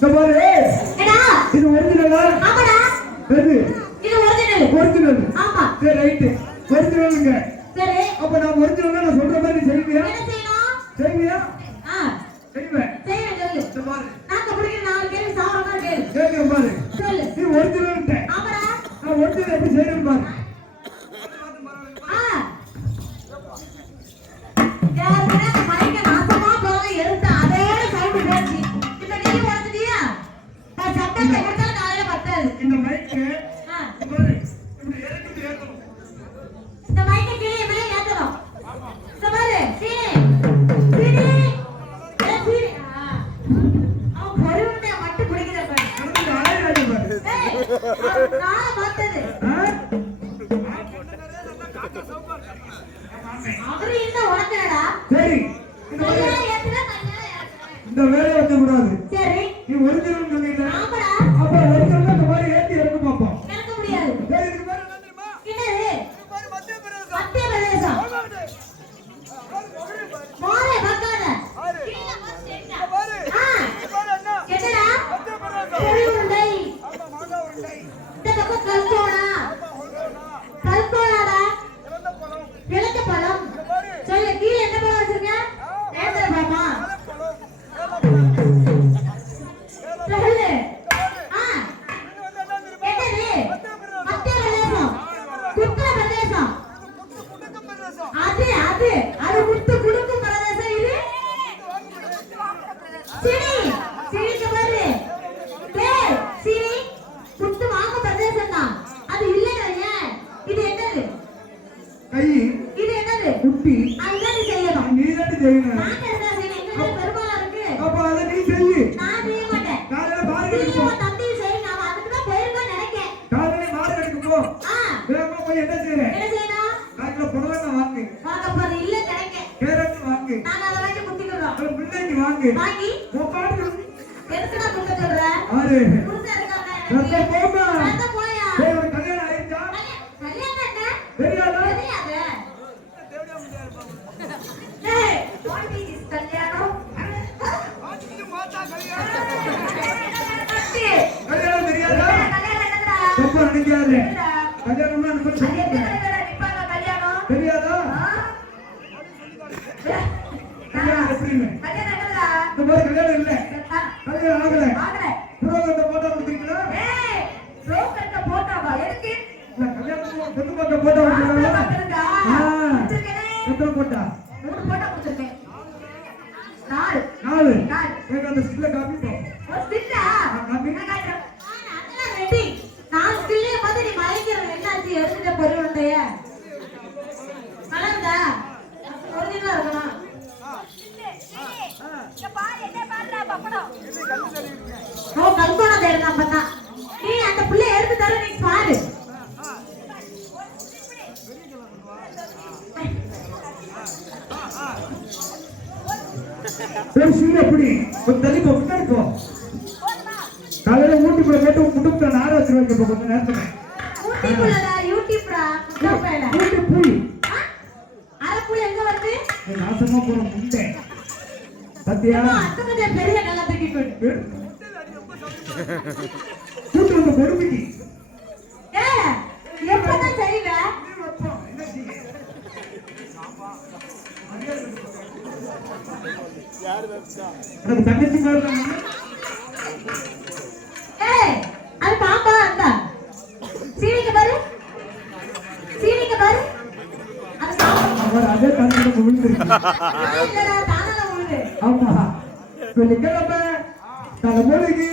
இந்த பாரு இது ஒரிஜினலா ஆமாடா. எது? இது ஒரிஜினல் ஒரிஜினல் ஆமா. சரி ரைட்டு ஒரிஜினலுங்க சரி. அப்ப நான் ஒரிஜினலா நான் சொல்ற மாதிரி செய்வியா? என்ன செய்யணும்? செய்வியா? ஆ. செய்வேன். செய்யணும் சொல்லு. இந்த பாரு. நாக்க பிடிக்கிற நாலு கேள்வி சாவரமா கேளு கேட்க பாரு. சொல்லு. நீ ஒரிஜினல் ஆமாடா. நான் ஒரிஜினல் எப்படி செய்யணும் பாரு. இந்த மைக்கு இப்படி இறக்கி ஏத்தணும். மைக்க கீழே மேலே ஏத்தணும். சீனி சீனி. சீனி. அவன் பொறுமையா மட்டும் பாரு. பார்த்தது? அவரு வேலையை வைக்க கூடாது சரி. நீ ஒரிஜினல் சொன்னீங்க குத்திர பிரதேசம். அது அது அது குத்து குடுக்கும் பிரதேசம் இது? சிரி சிரிக்க பாரு டேய் சிரி குத்து வாங்க பிரதேசம் தான் அது இல்லையா இது என்னது? கை. இது என்னது? குட்டி. அதுதான் நீ தான் செய்யணும் எங்க வீட்டுல பெருமாள் இருக்கு அப்ப அதை நீ செய்யு நான் செய்ய மாட்டேன் காலையில மார்க்கெட்டுக்கு போ நீயும் உன் தம்பியும் செய்ய நான் அதுக்கு தான் போயிருக்கேன்னு நினைக்கேன் காலையில மார்க்கெட்டுக்கு போ ஆ வேகமா போய் என்ன செய்யற என்ன செய்யணும் காய்க்கிற புடலங்க வாங்கு உனக்கு அப்ப அது இல்ல நினைக்க கேரட் வாங்கு நாங்க அதை வாங்கி குத்திக்கிறோம் அப்புறம் பிள்ளைக்கு வாங்கு உன் பாட்டு எதுக்குடா குத்த சொல்ற ஆறு. புருஷன் இருக்காங்க. ரத்த எனக்கு போமா. ரத்த போயா? ஏய் உனக்கு கல்யாணம் ஆயிடுச்சா கல்யாணம் என்ன? தெரியாதா? ஏய், கல்யாணம்? தெரியாதா? நினைக்காத? கல்யாணம்னா நம்ம சொல்லுங்க? தெரியாதா? எப்படின்னு? இந்த மாதிரி கல்யாணம் இல்ல கல்யாணம் ஆகல. புரோகிட்ட போட்டோ ஏய், broker-ட்ட போட்டாவா? எதுக்கு? இல்ல கல்யாணம் பொண்ணு போட்டோ? ஆ. வச்சிருக்கேனே. எத்தனை போட்டா மூணு போட்டோ கொடுத்திருக்கேன். நாலு. நாலு. எனக்கு அந்த ஸ்டில்ல காப்பி போ still-ஆ? காப்பி நான் காட்டுறேன். ஓ, கல்பனா தேடுனா அப்பதான். நீ அந்த புள்ளைய எடுத்து தர நீ பாரு. ஒரு சீல எப்படி ஒரு தள்ளி போ பின்னாடி போ. காலையில ஊட்டி போய் கேட்டு முட்டுப்புற நார கொஞ்ச நேரத்துல யூடியூப்டா. ஊட்டி எங்க வருது? நீ நாசமா போற முண்டை. சத்தியா பெரிய நல்லா தூக்கி கொடு. கூட்டு வந்த பொறுமைக்கு ஏய், எப்பதான் செய்வ? எனக்கு தங்கச்சி மாதிரி தான் ஏய், அது பாப்பா அத்தா. சீனிக்கு பாரு. சீனிக்கு பாரு. அது பாப்பா. அதே கண்ணில் விழுந்துருக்கு ஆமா. வெள்ளிக்கிழமை தலைமுறைக்கு.